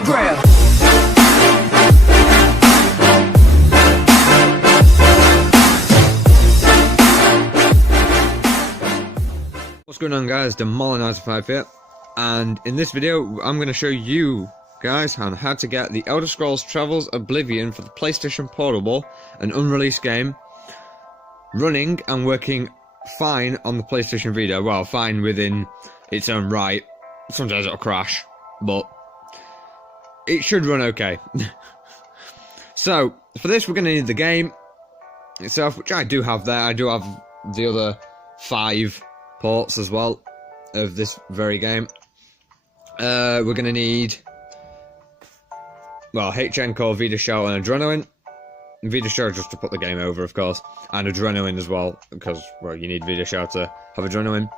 Holy Grail. What's going on, guys? Demolinizer5 here, and in this video I'm going to show you guys on how to get the Elder Scrolls Travels Oblivion for the PlayStation Portable, an unreleased game, running and working fine on the PlayStation Vita. Well, fine within its own right. Sometimes it'll crash, but it should run okay. So for this we're going to need the game itself, which I do have there. I do have the other 5 ports as well of this very game. We're going to need, well, HN Core, Vita Shell and Adrenaline. Vita Shell just to put the game over, of course, and Adrenaline as well, because, well, you need Vita Shell to have Adrenaline.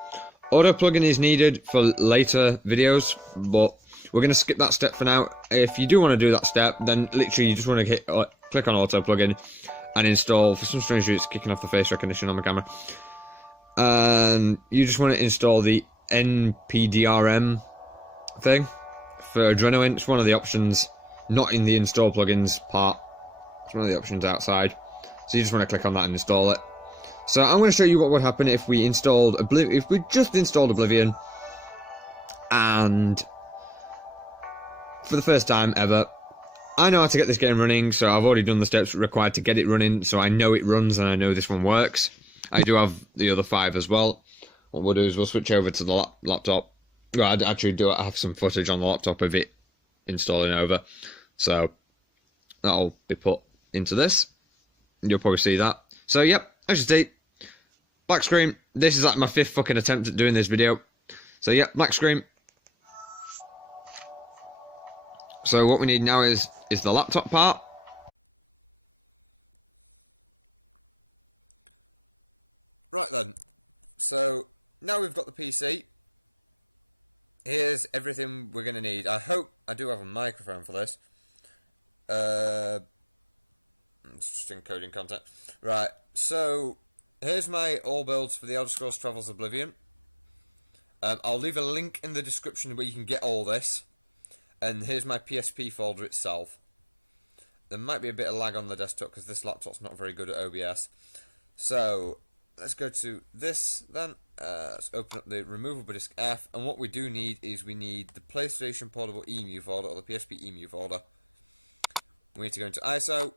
Auto plugin is needed for later videos, but we're going to skip that step for now. If you do want to do that step, then literally you just want to click on auto plugin and install. For some strange reason, it's kicking off the face recognition on my camera. And you just want to install the NPDRM thing for Adrenaline. It's one of the options, not in the install plugins part. It's one of the options outside. So you just want to click on that and install it. So I'm going to show you what would happen if we installed if we just installed Oblivion, and for the first time ever. I know how to get this game running, so I've already done the steps required to get it running, so I know it runs and I know this one works. I do have the other 5 as well. What we'll do is we'll switch over to the laptop. Well, I actually do have some footage on the laptop of it installing over, so that'll be put into this. You'll probably see that. So, yep, as you see, black screen. This is like my 5th fucking attempt at doing this video. So, yep, black screen. So, what we need now is the laptop part. Right then, so now we've got the PC, here's everything we're going to need. I hope I do have a microphone for this. It's just encoding content. Right, so here's my all builds for the Elder Scrolls Travels Oblivion. I'll leave a link in the description where you can get all this. And here's my PSP folder itself. There might be a bit of lag on the desktop because this laptop's not very good at OBS. So let's go to this then. Let's open up the removable disk F, and what we do need is we need the PlayStation Portable EMU folder, or the PSP EMU folder. We need to go into ISO,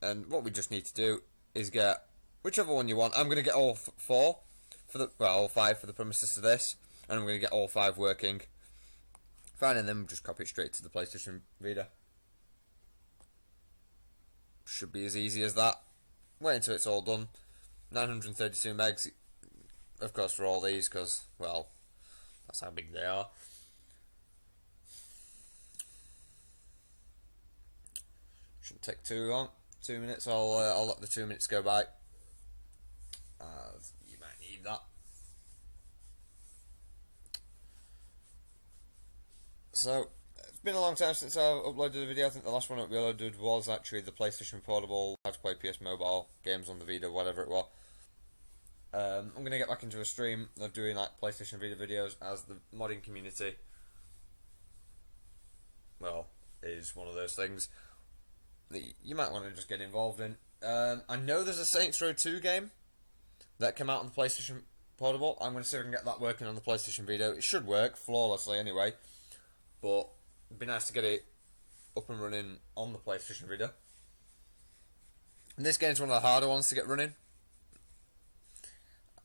and what we just need to do is get whichever one you want. I'm going to get all 4 for the, well, all 5 for the premises to this, and I'm going to get all 5 working. Fine, and then just copy it straight to the PlayStation Vita. Should be as easy as that. Wait until it's all done. 932 megs, of course, for all these, because, well, that's how big they are. Shouldn't take too long. 2 minutes. I'll let the 2 minutes go by. You might need that. So, it's been a long time since I've uploaded a video. I think the last one that we uploaded was actually the PlayStation Portable, how to play PS Mobile games on the Vita, whatever it was. I'm going to get back into a stream of doing like PlayStation Vita videos, as the modding community, well, is one of those things that you might want to just get involved in. I know there's a Saints Row 2 game that came out on the PlayStation Portable. I'm going to see if I can get that working on the PlayStation Vita. It should work flawlessly anyway. But it'd be nice to get it up and running on the PlayStation Vita. And this game's one of the harder ones to get running.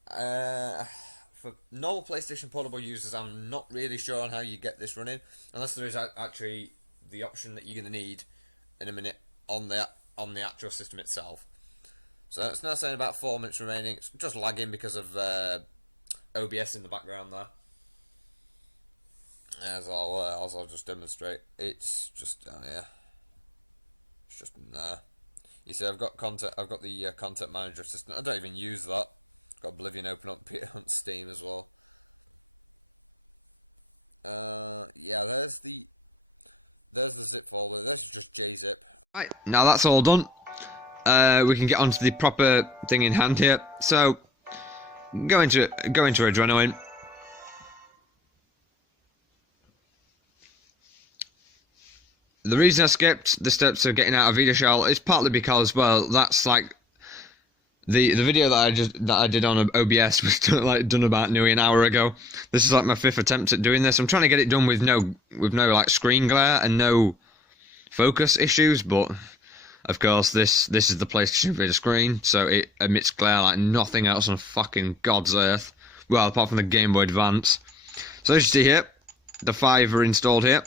For normal PlayStation Portable users, I'm not really sure on how you get this running, unless there is actually the option that you're going to need in a minute on the actual system itself. So it's now saying about 4 minutes remaining. It's just lagging because of OBS in the background there. As I'll just demonstrate, it's just down here. It's just in there. You see, I've got content. I've got the content manager assistant. I don't even use that. I've got Oblivion open up on Steam as well. Yeah, there's the zip folder. This is just JZip. Right, now that's all done. We can get onto the proper thing in hand here. So, go into Adrenaline. The reason I skipped the steps of getting out of VITA Shell is partly because, well, that's like the video that I did on OBS was done about nearly an hour ago. This is like my 5th attempt at doing this. I'm trying to get it done with no like screen glare and no focus issues, but of course this is the PlayStation Vita screen, so it emits glare like nothing else on fucking God's earth. Well, apart from the Game Boy Advance. So as you see here, the 5 are installed here.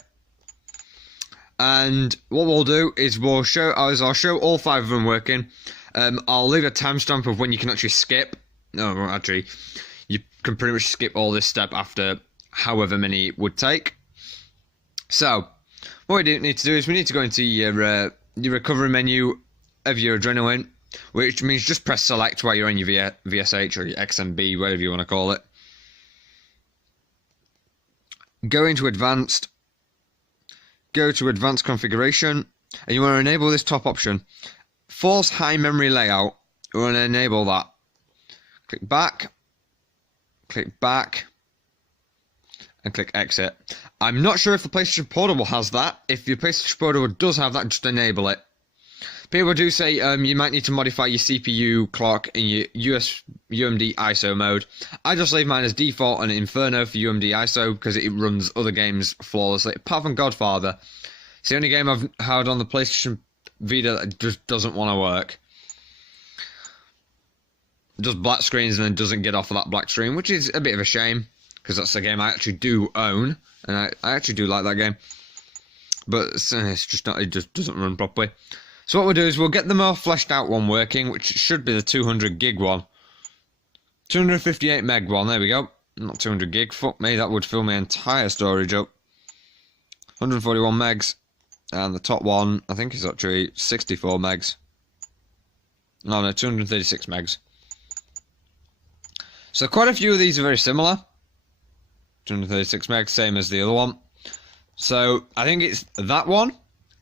And what we'll do is I'll show all 5 of them working. I'll leave a timestamp of when you can actually skip. No, actually, you can pretty much skip all this step after however many it would take. So, what we do need to do is we need to go into your recovery menu of your Adrenaline, which means just press select while you're on your VSH or your XMB, whatever you want to call it. Go into advanced. Go to advanced configuration, and you want to enable this top option, force high memory layout. You want to enable that. Click back, and click exit. I'm not sure if the PlayStation Portable has that. If your PlayStation Portable does have that, just enable it. People do say you might need to modify your CPU clock in your UMD ISO mode. I just leave mine as default and Inferno for UMD ISO because it runs other games flawlessly. Apart from Godfather, it's the only game I've had on the PlayStation Vita that just doesn't want to work. It does black screens and then doesn't get off of that black screen, which is a bit of a shame because that's a game I actually do own and I actually do like that game. But it's just not, it just doesn't run properly. So what we'll do is we'll get the more fleshed out one working, which should be the 200 gig one. 258 meg one, there we go. Not 200 gig, fuck me, that would fill my entire storage up. 141 megs, and the top one, I think is actually 64 megs. No, 236 megs. So quite a few of these are very similar. 236 megs, same as the other one. So I think it's that one.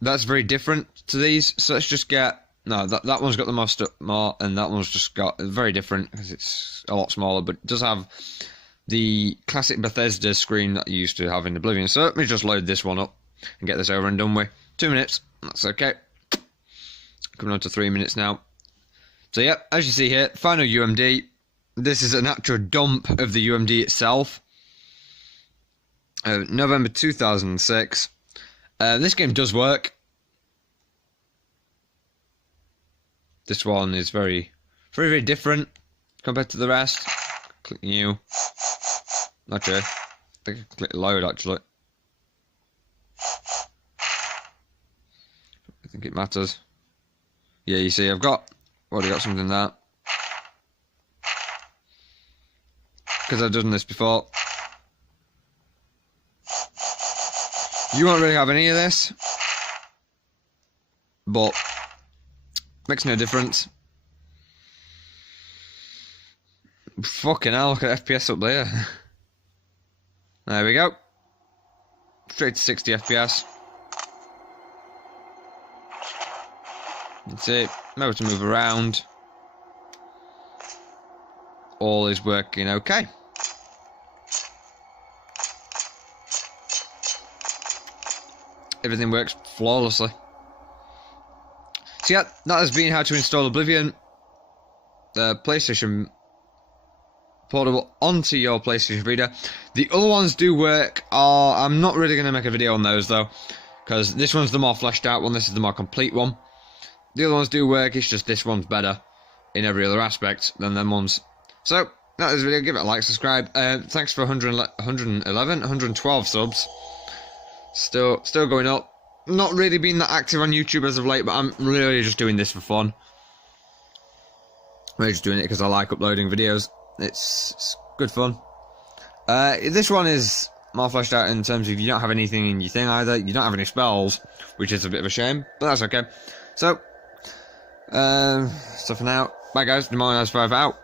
That's very different to these, so let's just get... No, that one's got the more, and that one's just got... Very different, because it's a lot smaller, but it does have the classic Bethesda screen that you used to have in Oblivion. So let me just load this one up, and get this over and done with. 2 minutes, that's okay. Coming on to 3 minutes now. So yeah, as you see here, final UMD. This is an actual dump of the UMD itself. November 2006. This game does work. This one is very, very, very different compared to the rest. Click new. Not sure. I think I can click load actually. I think it matters. Yeah, you see, I've already got something there. Because I've done this before. You won't really have any of this, but makes no difference. Fucking hell, look at FPS up there. There we go. Straight to 60 FPS. That's it. Remember to move around. All is working okay. Everything works flawlessly. So yeah, that has been how to install Oblivion, the PlayStation Portable, onto your PlayStation Vita. The other ones do work. I'm not really going to make a video on those though, because this one's the more fleshed out one, this is the more complete one. The other ones do work, it's just this one's better in every other aspect than them ones. So, that is the video, give it a like, subscribe. Thanks for 112 subs. Still going up. Not really been that active on YouTube as of late, but I'm really just doing this for fun. I'm just doing it because I like uploading videos. It's good fun. This one is more fleshed out in terms of you don't have anything in your thing either. You don't have any spells, which is a bit of a shame, but that's okay. So for now, bye guys. The More 5 out.